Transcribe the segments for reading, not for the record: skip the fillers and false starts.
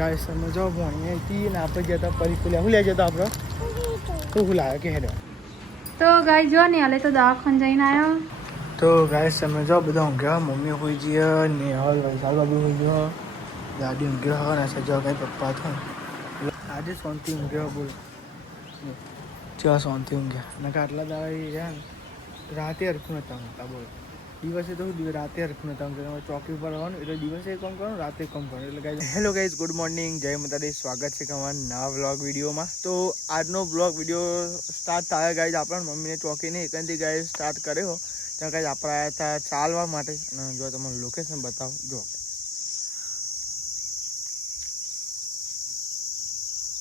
Guys તમે જો ભણીએ હતી ને આપણે જતા પરિકુલ્યા હું લઈ જતા આપણે તો હું લાવ્યો કે હેડો તો ગાઈ જો ને હાલે તો દવાખાને જઈને આવ્યો. તો ગાઈસ તમે જો બધા ઊંઘ્યા મમ્મી હોઈ જઈએ ને હાલ વૈશાલ બાબુ હોઈ ગયો દાદી ઊંઘ્યો ને સજો કઈ પપ્પા તો આજે શાંતિ ઊંઘ્યો બોલ ચા શાંતિ ઊંઘ્યા ને આટલા દાડા રહ્યા ને રાતે હરખું નતા ઊંઘતા બોલ દિવસે તો રાતે હરખું નતા ઊંઘતા ચોકી ઉપર રહેવાનું એટલે દિવસે કામ કરવાનું રાતે કામ કરવાનું એટલે guys hello guys good morning જય માતાજી સ્વાગત છે તમારા નવા વ્લોગ વિડીયોમાં. તો આજનો વ્લોગ વિડીયો સ્ટાર્ટ થાય ગાઈસ આપણા મમ્મીને ચોકીને એકંદી ગાઈસ સ્ટાર્ટ કર્યો ત્યાં ગાઈસ આપણે આવ્યા હતા ચાલવા માટે અને જો તમને લોકેશન બતાવો જો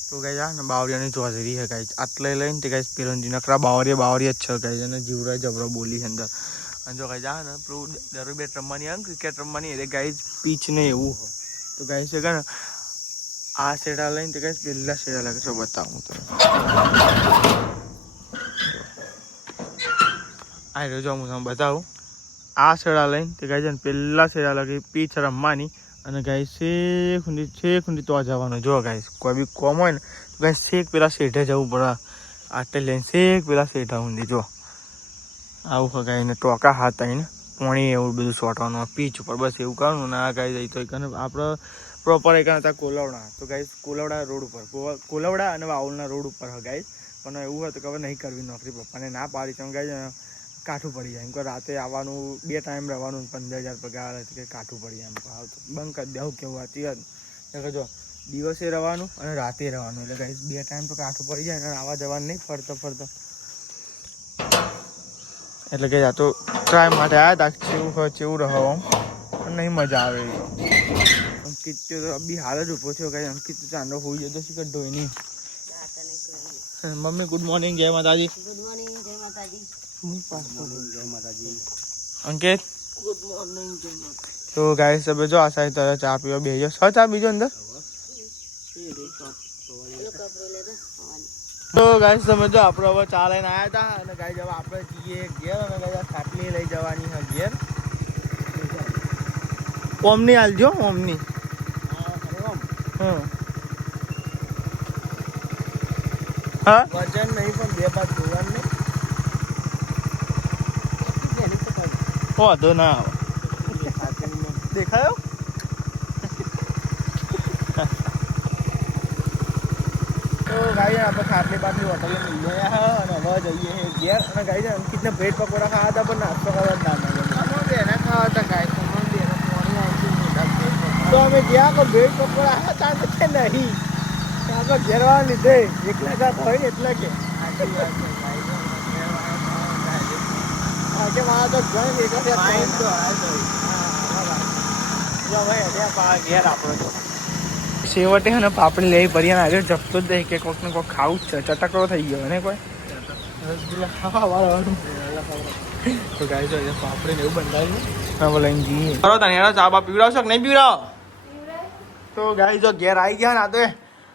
તો ગાઈસ આ ને બાવરિયાની ચોધરી છે ગાઈસ આટલે લઈને તે ગાઈસ પેલનજી નકરા બાવરિયા જ છે ગાઈસ અને જીવરાજ જબરો બોલી અંદર અને જો ગાઈસ આ ને પેલું દરરોજ બેટ રમવાની આવે ક્રિકેટ રમવાની એટલે ગાઈસ પીચ ને એવું હોય તો ગાઈસ છે ને આ શેડા લઈને તો ગાઈસ પહેલા શેડા લાગે છે બતાવું તો આ રહ્યો જો હું તમને બતાવું આ શેડા લઈને તો ગાઈસ પહેલા શેડા લાગે પીચ રમવાની અને ગાઈસ છેક સુધી તો જવાનું જો ગાઈસ કોઈ બી કોમ હોય ને તો ગાઈસ છેક પેલા શેઠે જવું પડે આટલે લઈને છેક પેલા શેઠા ઊંધી જો આવું ખગાઈને ટોકા હાથ આવીને પાણી એવું બધું સોટવાનું પીચ ઉપર બસ એવું કરવાનું ને આ ગાઈ જાય તો એક આપણે પ્રોપર એક હતા કોલવડા તો ગાઈસ કોલવડા રોડ ઉપર કોલવડા અને વાઉલના રોડ ઉપર હ ગાઈસ પણ એવું હતું કે હવે નહીં કરવી નોકરી પપ્પાને ના પાડી તો ગાઈસ કાઠું પડી જાય એમ કે રાતે આવવાનું 2 ટાઈમ રહેવાનું 15,000 પગાર કે કાઠું પડી જાય એમ કહો આવતું બંધ કરી દેવું કેવું હતી યાર જો દિવસે રહેવાનું અને રાતે રહેવાનું એટલે ગાઈસ 2 ટાઈમ તો કાઠું પડી જાય અને આવા જવાનું નહીં ફરતો એટલે કે તો ટ્રાય માટે આવ્યા હતા કેવું હોય કેવું રહો પણ નહીં મજા આવે અંકિત તો બી હાલ જ ઊભો થયો કઈ અંકિત ચાંદો હોઈ જતો શી કર ધોઈ નહીં મમ્મી ગુડ મોર્નિંગ જય માતાજી ગુડ મોર્નિંગ જય માતાજી જય માતાજી અંકિત ગુડ મોર્નિંગ જય માતાજી તો ગાઈસ સબ જો આ સાઈડ તરફ ચા પીવા બેહજો સ ચા બીજો અંદર તો ગાઈસ તમે જો આપણે હવે ચા લઈને આવ્યા હતા અને ગાઈસ હવે આપણે જઈએ ઘેર અને ગાઈસ ખાટલી લઈ જવાની છે ઘેર ઓમની હાલજો ઓમની હા વજન નહીં પણ 2 બાદ ધોવાનું નહીં વાંધો ના આવે દેખાયો તો ગાઈ આપણે ખાટલી બાટલી હોટલે મિલ ગયા અને હવે જઈએ ઘેર અને ગાઈ અંકિતને બ્રેડ પકોડા ખાવા હતા પણ નાસ્તો કરવા જ ના બેના ખાવા હતા ગાય તો અમે ગયા પણ બ્રેડ પકોડા હતા કે નહીં આપણે ઘેરવા લીધે એકલા જાત હોય ને એટલે કે મારા તો ઘેર આપણો છેવટે ને પાપડી લઈ પરિયાને આવ્યો જપતો જ નહીં કે કોઈક ને કોઈક ખાવું જ છે ચટકડો થઈ ગયો ને કોઈ રસગુલ્લા ખાવા વાળા તો ગાય છે પાપડી ને એવું બંધાયું હા લઈને જઈએ બરો તને ચા બા પીવડાવશો કે નહીં પીવડાવો તો ગાય જો ઘેર આવી ગયા ને આ તો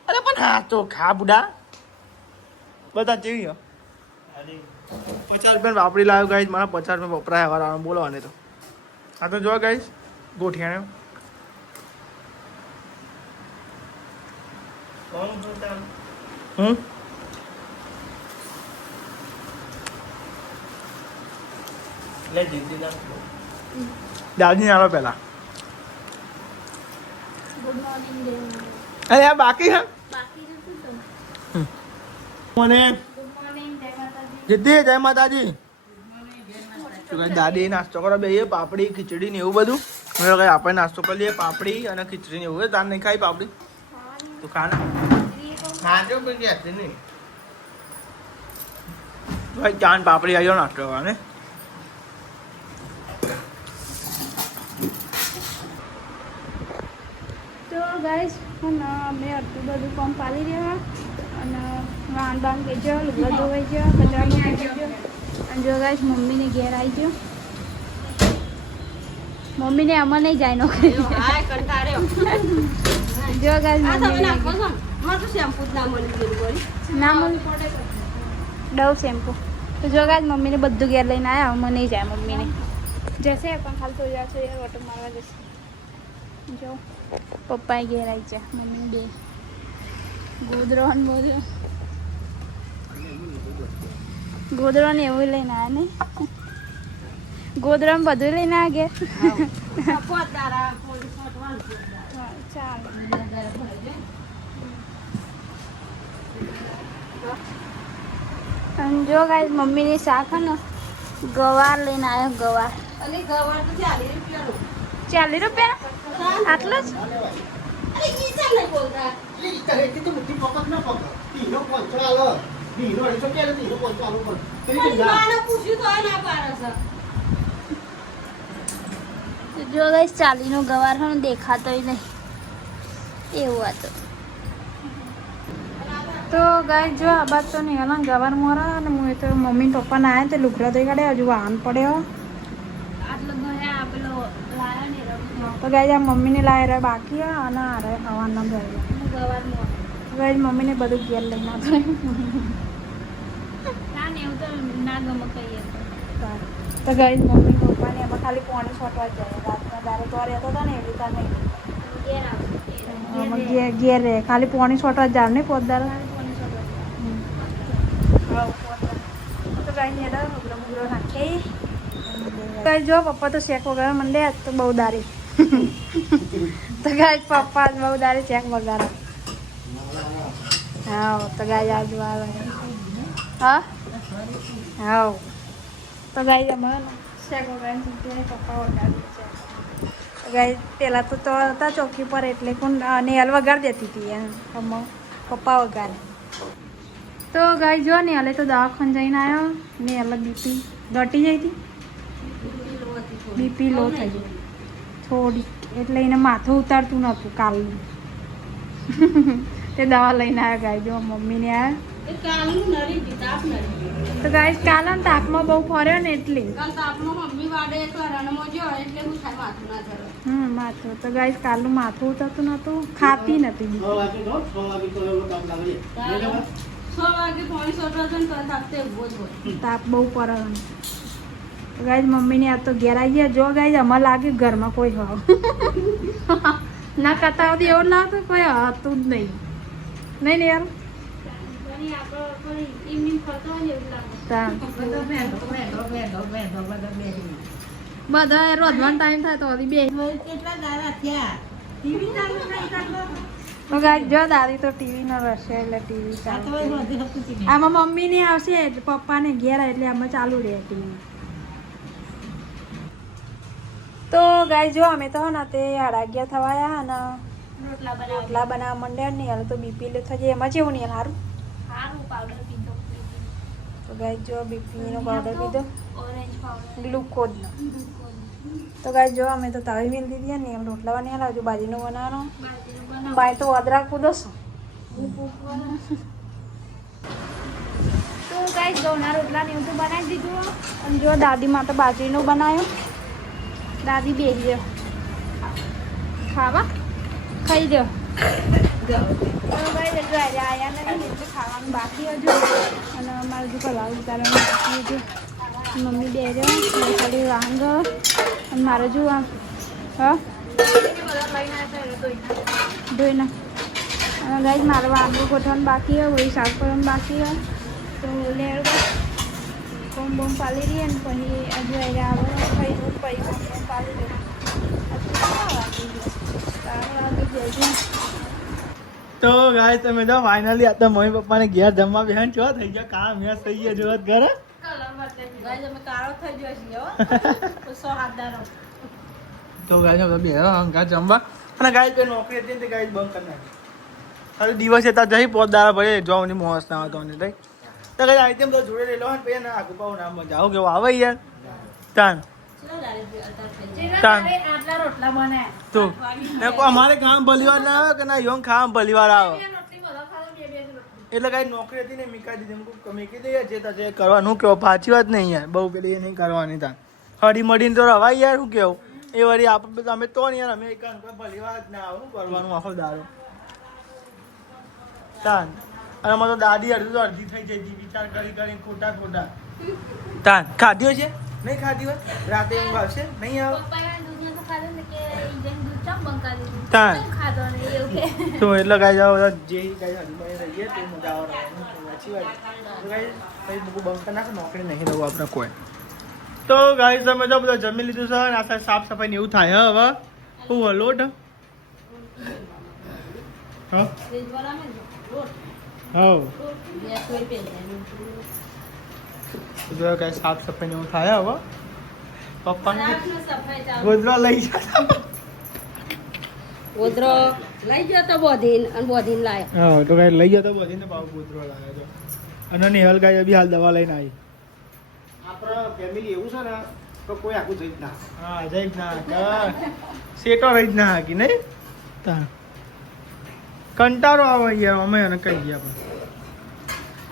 અરે પણ હા તો ખા બુડા બધા જેવી 50 રૂપિયા પાપડી લાવ્યો ગાઈસ મારા 50 રૂપિયા વપરાય વાળા બોલવાને તો આ તો જો ગાઈસ ગોઠિયાને દાદી આલો પેલા અરે આ બાકી હે મને જીતી જય માતાજી દાદી નાસ્તો કરો બે પાપડી ખીચડી ને એવું બધું કઈ આપણે નાસ્તો કરી લઈએ પાપડી અને ખીચડી ને એવું તાર નહીં ખાઈ પાપડી તો ખાજો નહીં ભાઈ ચાંદ પાપડી આવ્યો નાસ્તો કરવાને તો ગાઈસ અમે આટલું બધું કામ પાડી રહ્યા અને વાન બાન કે જો લુગડા ધોવાઈ ગયો કચરા મૂકી ગયો અને જો ગાઈસ મમ્મીને ઘેર આવી ગયો મમ્મીને આમાં નહીં જાય નોકરી જો ગાઈસ ના મળે ડવ શેમ્પુ તો જો ગાઈસ મમ્મીને બધું ઘેર લઈને આવ્યા આમાં નહીં જાય મમ્મીને જશે પણ ખાલી થોડી વાર ઓટો મારવા જશે જો પપ્પાએ ઘેર આવી છે મમ્મી બે ગોદરો ને બોદરો ગોદરો ને એવું લઈને આવ્યા ને ગોદરો ને બધું લઈને આવ્યા ઘેર ચાલો અને જો ગાય મમ્મીની શાક હે ને ગવાર લઈને આવ્યો ગવાર અને ગવાર તો 40 રૂપિયાનું 40 રૂપિયા આટલો જ અરે ઈ ચાલ નહીં બોલતા ઈ કરે કે તો મુઠ્ઠી પકડ ના પકડ ઈનો પંચરાલો ઈનો એ તો કે ઈનો પંચરાલો પણ પેલી માને પૂછ્યું તો ના પાડે છે જો ગાય 40 નો ગવાર હે દેખાતોય નહીં એવું હતું તો ગાય જો આ બાદ તો નહીં હલા ગવાર મોરા અને હું તો મમ્મી ને પપ્પા ના આવ્યા તે લુગડા ધોઈ કાઢે હજુ વાહન પડ્યો આટલો ભર્યા પેલો લાયો ને તો ગાય આ મમ્મીને લાવી રહ્યા બાકી હે અને આ રહે હવાના ભરેલા ગવાર મોરા ગાય મમ્મીને બધું ઘેર લઈને આવતો ના ને એવું તો ના ગમે કહીએ તો ગાય મમ્મી પપ્પાને એમાં ખાલી પાણી છોટવા જાય રાતના દારે તો રહેતો હતો ને એવી રીતના નહીં ઘેર રહે ખાલી પાણી છોટવા જ જાવ ને પોતદાર તો ગાય ને મુગરો નાખી ગાય જો પપ્પા તો શેક વગાડવા મંડે તો બહુ દારી તો ગાય પપ્પા જ બહુ દારી શેક વગાડે હા તો ગાય આજ વાર હા હા તો ગાય અમે શેક વગાડીને પપ્પા વગાડી છે ગાય પહેલાં તો હતા ચોકી પર એટલે કોણ નેલ વગાડી દેતી હતી એમ પપ્પા વગાડે તો ગાય જો ને હાલે તો દવાખાને જઈને આવ્યો ને હાલે બીપી ઘટી જઈ હતી બીપી લો થઈ ગઈ થોડી એટલે એને માથું ઉતારતું નહોતું કાલનું તે દવા લઈને આવ્યો ગાય જો મમ્મીને આવ્યા તો ગાય કાલ તાપમાં બહુ ફર્યો ને એટલે માથું તો ગાય કાલનું માથું ઉતરતું નહોતું ખાતી નથી તાપ બહુ પડે ગાય મમ્મીને આ તો ઘેર આવી ગયા જો ગાય અમારે લાગે ઘરમાં કોઈ હોય ના કરતા આવતી એવું લાગતું કોઈ હતું જ નહીં નહીં ને યાર બધા રોજવાનો ટાઈમ થાય તો હજી બે જો દાદી તો ટીવી નો રહેશે એટલે ટીવી આમાં મમ્મી ને આવશે પપ્પા ને ઘેર એટલે આમાં ચાલુ રહે ટીવી તો ગાય જો અમે તો ને તે 11:30 થવાયા અને રોટલા બનાવવા માંડ્યા ને હાલ તો બીપી લે થઈ જાય એમાં જેવું નહીં સારું પાવડર પીધો તો ગાય જો બીપી નો પાવડર પીધો ઓરેન્જ પાવડર ગ્લુકોઝનો તો ગાય જો અમે તો તાવી મેલ દીધી ને એમ રોટલા બનાવ્યા હજુ બાજીનો બનાવવાનો બાય તો અદરક કૂદો છો તો ગાય ઘઉંના રોટલા ને એવું તો બનાવી દીધું અને જો દાદી માટે બાજરીનું બનાવ્યું દાદી બેસી ગયો ખાવા ખાઈ દો આયા નથી એટલે ખાવાનું બાકી હજુ અને અમારે હજુ પલાવ ઉતારવાનું બાકી હજુ મમ્મી બે રહ્યો ખાલી વાંગ અને મારે જો આમ હા ધોઈ ના અને ગાઈ મારે વાંગું ગોઠવવાનું બાકી હોય વળી શાક કરવાનું બાકી હોય તો લેડ કોમ બોમ પાલી રહીએ ને પછી હજુ આવે ખાઈ દઉં પછી કોમ બોમ પાલી દઉં તો ગાય તમે જો ફાઇનલી આ તો મમ્મી પપ્પાને ઘેર જમવા બેહન છો થઈ ગયા કામ મેં થઈ ગયા જોત ઘરે તો ગાય બે ઘર જમવા અને ગાય તો નોકરી હતી ને તે ગાય બંધ કરી નાખી ખાલી દિવસે ત્યાં જઈ પોતદારા ભરે જોવાની મોસ ના હતો ને તઈ તો ગાય આઈટમ તો જોડે લઈ લો ને પછી ના આગુ પાઉં ના મજા આવું કેવું આવે યાર તાન તો અમારે કામ ભલીવાર ના આવે કે ના યોન ખાવા ભલીવાર આવે એટલે કઈ નોકરી હતી ને મીકા દીધી મીકી દઈએ જે થશે કરવાનું કેવું પાછી વાત નહીં યાર બહુ પેલી નહીં કરવાની તાન હળી મળીને તો રવાય યાર શું કેવું એ વળી આપણે અમે તો ને યાર અમે ભલીવાર જ ના આવું કરવાનું આખો દારો તાન અને અમારે તો દાદી અડધી તો અડધી થઈ જાય વિચાર કરી કરીને ખોટા ખોટા તાન ખાધ્યો છે નહીં ખાધી હોય રાતે ઊંઘ આવશે નહીં આવે ચમ બંકા દીધું તાન. ચમ ખાધો ને એવું કે તો એટલે ગાય જાવ જે ગાય હરીબાઈ રહીએ તે મજા આવે સાચી વાત તો ગાય કઈ બધું બંધ નાખે નોકરી નહીં રહું આપણે કોઈ તો ગાય તમે જો બધા જમી લીધું છે ને આ સાફ સફાઈ ને એવું થાય હે હવે શું લોટ હા હા જો ગાય સાફ સફાઈ ને એવું થાય હવે પપ્પાને ગોદરા લઈ જતા ગોદરો લઈ ગયો તો બોધીન અને બોધીન લાય હા તો ગાય લઈ જતો બધી ને પાવ ગોદરો લાવ્યો તો અને નિહાલ ગાય બી હાલ દવા લઈને આવી આપણા ફેમિલી એવું છે ને તો કોઈ આખું જઈ જ ના હા જઈ જ ના સેટો રહી જ ના હાકી નહીં તા કંટાળો આવે યાર અમે એને કહી ગયા પણ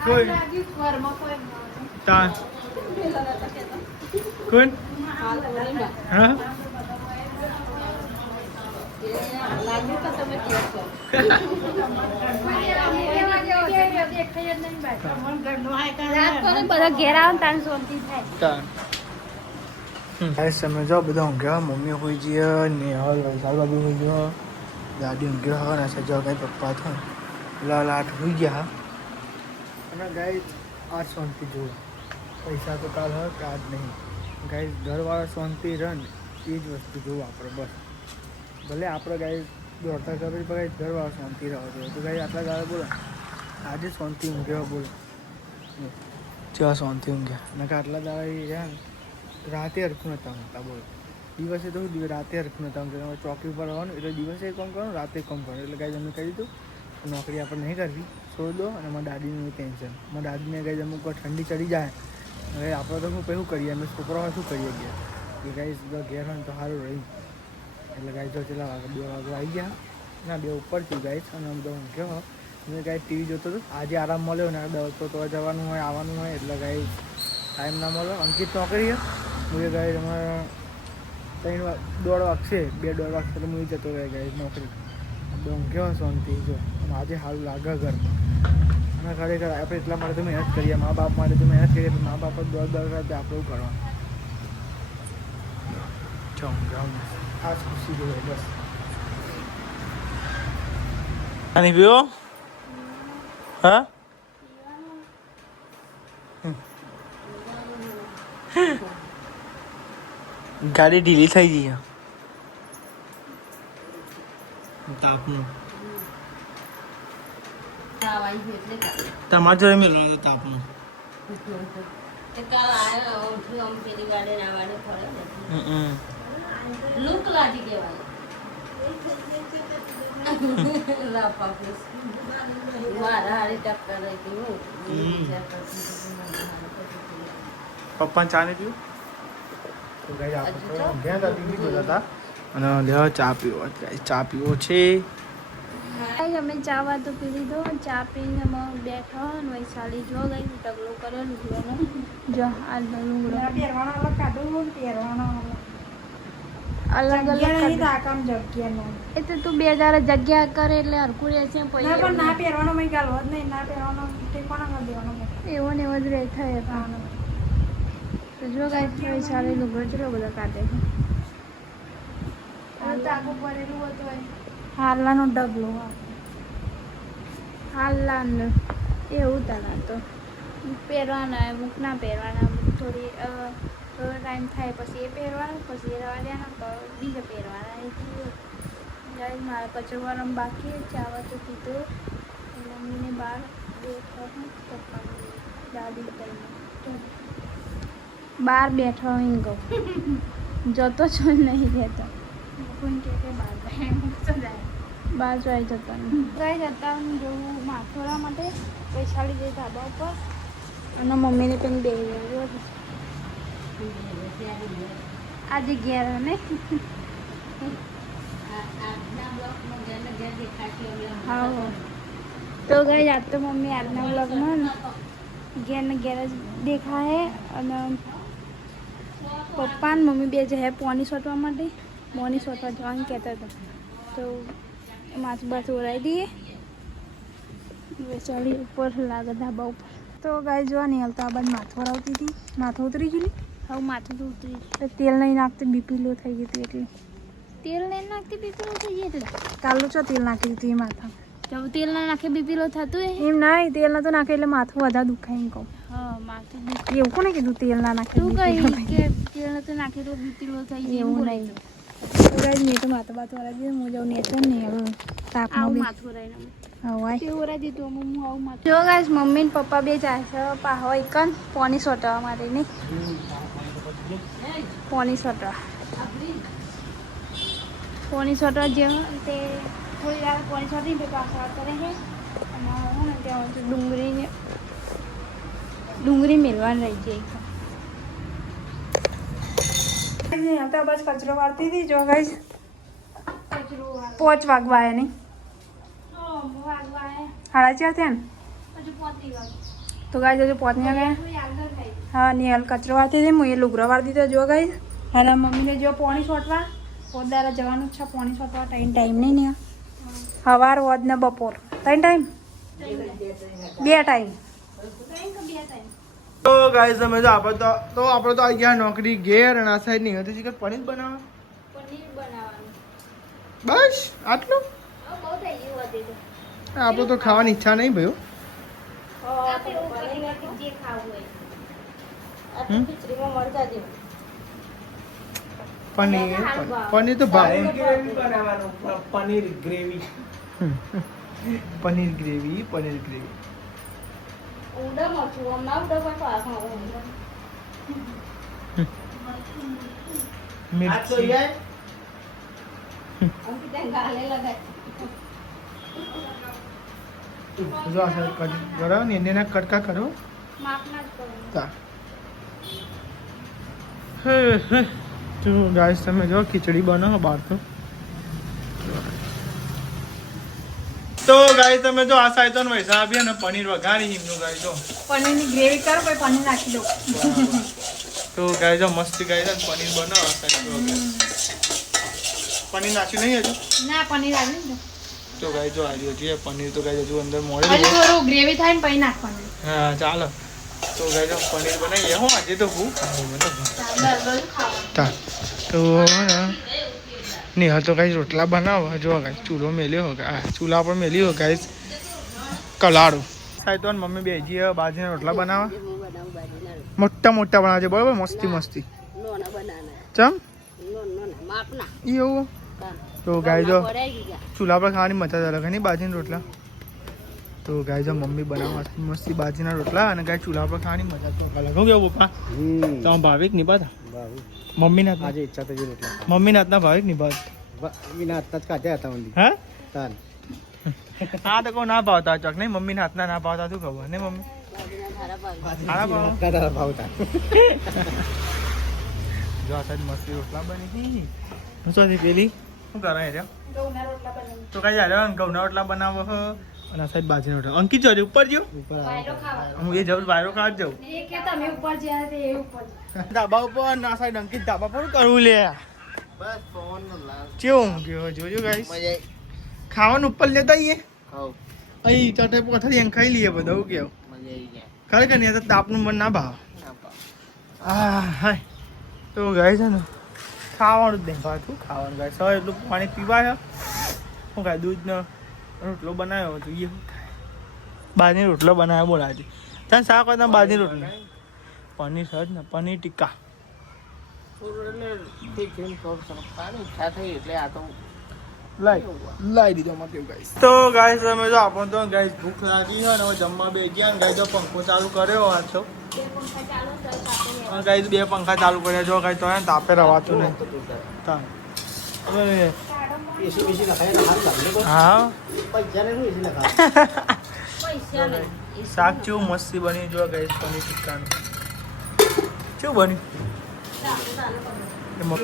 કોઈ તા કોણ હા લાગ્યું તો તમે કહો બધા ઘેર આવે તાણ શાંતિ થાય તા તમે જો બધા ઊંઘ્યા મમ્મી હોઈ ગયો ને હવે વૈશાલ બાબુ હોઈ ગયો દાદી ઊંઘ્યો હવે ને સજો કઈ પપ્પા થયો લાલ આઠ હોઈ ગયા અને ગાય આ શાંતિ જુઓ પૈસા તો કાલ હોય કે આજ નહીં ગાય ઘરવાળા શાંતિ રહે ને એ જ વસ્તુ જોવું આપણે બસ ભલે આપણે ગાય દોડતા ખબર પણ ગાય ઘરવાળા શાંતિ રહે છે તો ગાય આટલા ગાળે બોલો આજે શાંતિ ઊંઘ્યો બોલો ચા શાંતિ ઊંઘ્યા અને આટલા દાડા રહ્યા ને રાતે હરખું નતા ઊંઘતા બોલો દિવસે તો શું રાતે હરખું નતા ઊંઘતા ચોકી ઉપર આવવાનું એટલે દિવસે કામ કરવાનું રાતે કામ કરવાનું એટલે ગાય અમે કહી દીધું નોકરી આપણે નહીં કરવી છોડ દો અને મારા દાદીનું ટેન્શન મારા દાદીને ગાય અમુક ઠંડી ચડી જાય હવે આપણે તો શું શું કરીએ અમે છોકરાઓ શું કરીએ ગયા કે ગાય ઘેર હોય તો સારું રહી એટલે ગાય જો ચેલા 2 વાગે આવી ગયા ના 2 ઉપર થયું ગાય અને અમે તો ઊંઘ્યો મેં ગાય ટીવી જોતો હતો આજે આરામ મળ્યો ને તો જવાનું હોય આવવાનું હોય એટલે ગાય ટાઈમ ના મળ્યો અંકિત નોકરી હું એ ગાય અમારે 3 વાગશે 2-2.5 વાગશે એટલે હું જતો રહે ગાય નોકરી ઊંઘ્યો શાંતિ જો આજે સારું લાગે ઘર અને ખરેખર આપણે એટલા માટે તો મહેનત કરીએ મા બાપ માટે તો મહેનત કરીએ મા બાપ દર રાતે આપણે એવું કરવાનું ખાસ ખુશી જોઈએ બસ પાણી પીવો હા ગાડી ઢીલી થઈ ગઈ તાપનું તમારા જોડે મેળવાનું તાપનું કાલ આવ્યો ઉઠ્યું આમ પેલી વાડે ના વાડે ફરે લુક લાગી કહેવાય મારા હારી ટક્કર પપ્પા ચા નહીં પીવું તો ગાઈ આપણે ગયા હતા દીદી બધા હતા અને લેવા ચા પીવો ચા પીવો છે અમે ચા તો પી લીધો ચા પીને અમે બેઠો ને વૈશાલી જો ગઈ ટગલો કર્યો લુગડોનો જો આ લુગડો અલગ અલગ એ તો તું 2000 જગ્યા કરે એટલે હરકું રહે છે એવો ને એવો જ રહે થાય તો જો ગાય વૈશાલી લુગડો ચલો બધા કાઢે છે હારલાનો ડગલો હારલાનો એવું તને તો પહેરવાના અમુક ના પહેરવાના અમુક થોડી થોડો ટાઈમ થાય પછી એ પહેરવાનું પછી એ રવા દેવાના તો બીજા પહેરવાના એટલે મારા કચરવાનું બાકી ચાવા તો પીધો મમ્મીને બહાર બેઠો પપ્પા દાદી બહાર બેઠો અહીં કહું જતો છો નહીં રહેતો બહાર જોઈ જતા ગઈ જતા જોવું માથોડા માટે વૈશાલી જઈ ધાબા ઉપર અને મમ્મીને પણ બે આજે ઘેર ને હા તો ગઈ આજ તો મમ્મી આજના વ્લોગમાં ઘેર ને ઘેર જ દેખાય અને પપ્પા ને મમ્મી બે જાય પોની સોટવા માટે મોની સોટવા જવાનું કહેતા હતા તો માથું બાથું ઓરાઈ દઈએ વૈશાલી ઉપર લાગે ધાબા ઉપર તો ગાય જોવાની હાલ તો આ બાદ માથું વરાવતી હતી માથું ઉતરી ગયું હવે માથું તો ઉતરી તેલ નહીં નાખતું બીપી લો થઈ ગયું હતું એટલે તેલ નહીં નાખતી બીપીલો થઈ જાય એટલે કાલું ચો તેલ નાખી દીધું એ માથા તો તેલ ના નાખે બીપીલો થતું એમ નહીં તેલ ના તો નાખે એટલે માથું વધારે દુખાય એમ કહું હા માથું દુખાય એવું કોને કીધું તેલ ના નાખે તું કઈ કે તેલ ના તો નાખે તો બીપીલો થઈ જાય એવું નહીં ગાઈસ મેં તો માથા બાથ વાળા દીધું હું જાઉં નેચર નહીં હવે તાપનો બી માથું રહીને જો ગાઈસ મમ્મી ને પપ્પા બે જાય છે પાહો એકન પોની સોટવા માટે નહીં પોની સોટવા જે તે થોડી વાર પોની સોટી પછી પાછા કરે છે અને હું ને ત્યાં ડુંગળી મેળવાની રહી જાય તો બસ કચરો વાળતી હતી જો ગાઈસ 5 વાગવા આવ્યા નહીં 4:30 થયા ને તો ગાઈસ હજુ 5 ને ગયા હા નિહાલ કચરો વાળતી હતી હું એ લુગરો વાળી દીધો જો ગાઈસ અને મમ્મીને જો પોણી છોટવા પોદારા જવાનું જ છે પોણી છોટવા ટાઈમ નહીં ને સવાર હોદ ને બપોર 3 ટાઈમ 2 ટાઈમ તો ગાઈસ તમે જો આપણે તો આવી ગયા નોકરી ઘેર અને આ સાઈડ નહીં હતી ચિકન પનીર બનાવવાનું બસ આટલું આપણે તો ખાવાની ઈચ્છા નહીં ભાઈ પનીર તો ભાવે પનીર ગ્રેવી મિર્ચી જો આ કટ કરો ને એને કટકા કરો તો ગાઈસ તમે જો ખીચડી બનાવો બહાર તો ગાઈસ તમે જો આ સાઈડ તો વૈસા આપી ને પનીર વઘારી હિમનું ગાઈસ જો પનીરની ગ્રેવી કરો પછી પનીર નાખી દો તો ગાઈસ જો મસ્તી ગાઈસ પનીર બનાવો આ સાઈડ પનીર નાખ્યું નહીં હજુ ના પનીર આવી ને તો ગાઈસ જો આવી છે પનીર તો ગાઈસ હજુ અંદર મોડે હજુ થોડું ગ્રેવી થાય ને પછી નાખવાનું હા ચાલો તો ગાઈસ પનીર બનાવીએ હું આજે તો ભૂખ તો નિહાલ તો ગાઈસ રોટલા બનાવો જો ગાઈસ ચૂલો મેલ્યો આ ચૂલા પર મેલ્યો ગાઈસ કલાડું સાહેબ તો મમ્મી બેજી બાજીના રોટલા બનાવવા મોટા બનાવજે બરાબર મસ્તી ચમ એવું તો ગાય જો ચૂલા પર ખાવાની મજા અલગ નહીં બાજીના રોટલા તો ગાય જો મમ્મી બનાવવા મસ્તી બાજીના રોટલા અને ગાય ચૂલા પર ખાવાની મજા તો અલગ હો ગયો પપ્પા તો ભાવિક નહીં પાતા મમ્મી ના આજે ઈચ્છા થઈ રોટલા મમ્મી ના હાથના ભાવિક નહીં ભાત મમ્મી ના હાથના જ કાઢ્યા હતા મંદી હા તાન હા તો કો ના ભાવતા ચોક નહીં મમ્મી ના હાથના ના ભાવતા તું ખબર ને મમ્મી સારા ભાવતા જો આ સાઈડ મસ્તી રોટલા બની હું શું પેલી શું કરાય રે તો કઈ યાર ઘઉંના રોટલા બનાવો હો અને આ સાઈડ બાજીના રોટલા અંકિત જો ઉપર જો હું એ જવું વાયરો ખાવા જાઉં ધાબા ઉપર ના સાઈડ અંકિત ધાબા પર કરવું લે બસ ફોન કેવું ગયો જોજો ગાઈસ ખાવાનું ઉપર લેતા આવીએ અહીં ચટઈ પથરી એમ ખાઈ લઈએ બધું કેવું ખરેખર ને તો તાપનું મન ના ભાવ હા તો ગાય છે ને ખાવાનું જ નહીં ભાવતું ખાવાનું ગાય સવારે એટલું પાણી પીવાય શું ખાય દૂધનો રોટલો બનાવ્યો જોઈએ શું થાય બાજરી રોટલો બનાવ્યો બોલ આજે ત્યાં શાક હોય ત્યાં બાજરી રોટલો પનીર સજ ને પનીર ટીક્કા લાવી દીધો માં કેવું ગાઈસ તો ગાઈસ તમે જો આપણને તો ગાઈસ ભૂખ લાગી હોય ને હવે જમવા બે ગયા ને ગાઈસ જો પંખો ચાલુ કર્યો આ તો ગાઈસ 2 પંખા ચાલુ કર્યા જો ગાઈસ તો તાપે રવાતું નહીં હા શાક ચેવું મસ્તી બની જો ગાઈસ પનીર ટિક્કાનું કેવું બન્યું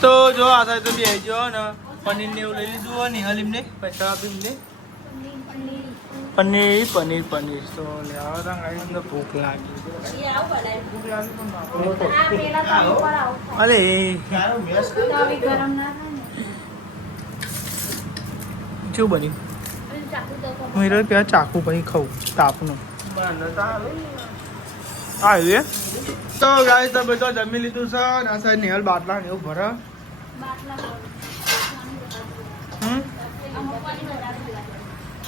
તો જો આ થાય તો બેજો ને પનીર ને એવું લઈ લીધું હોય ને હલીમને પૈસા આપી પનીર તો લેવા ગાઈસ ભૂખ લાગી અરે શું બન્યું હું પેલા ચાકુ પછી ખાઉં તાપનું આવ્યું તો ગાઈસ તમે તો જમી લીધું છે આ સાઈડ નિહાલ બાટલા ને એવું ભરે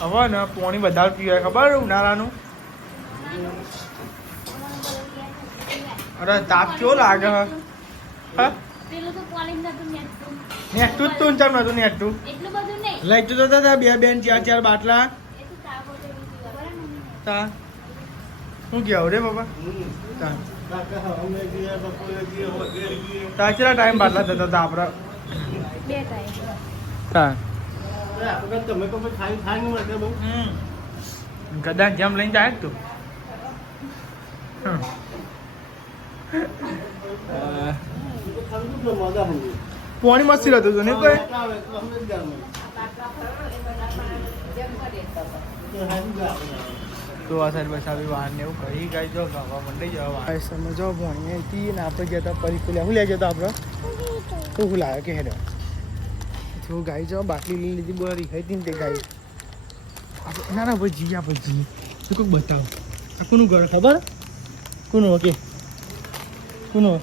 હવે ને પાણી વધારે પીવાય ખબર ઉનાળાનું. અરે તાપ કેવો લાગે હે હા પેલું તો કોલેજ નતું નેટતું નેટું જ તું ચાલ નતું નેટું એટલું બધું નહીં લઈ તો હતા બે બેન ચાર બાટલા એ તો તાપ હતો એવું બરાબર તા શું કહેવું રે બાબા તા તા કેટલા ટાઈમ બાટલા થતા હતા આપણા 2 ટાઈમ તા તમે તો ખાઈ ખાઈને મળશે બહુ કદાચ જેમ લઈને જાય જ તું પાણી મસ્તી રહેતું હતું ને કોઈ તો આ સાઈડ બસ આવી વાહન ને એવું કરી ગાઈ જો ગાવા મંડી જવા સમજો ભણી હતી ને આપણે જતા પરિકુલ્યા હું લઈ જતા આપણે તો હું લાવ્યો કે હેડે તો ગાઈ જાઓ બાટલી લઈ લીધી બરી ખાઈ હતી ને તે ગાઈ ના ના ભાઈ જી આપણે જી તો કોઈક બતાવો આ કોનું ઘર ખબર કોનું ઓકે કોનું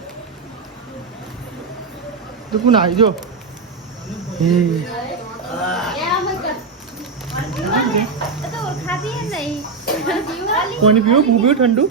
તો કોણ આવી જો તો ખાતી નહીં પાણી પીવું ભૂબ્યું ઠંડુ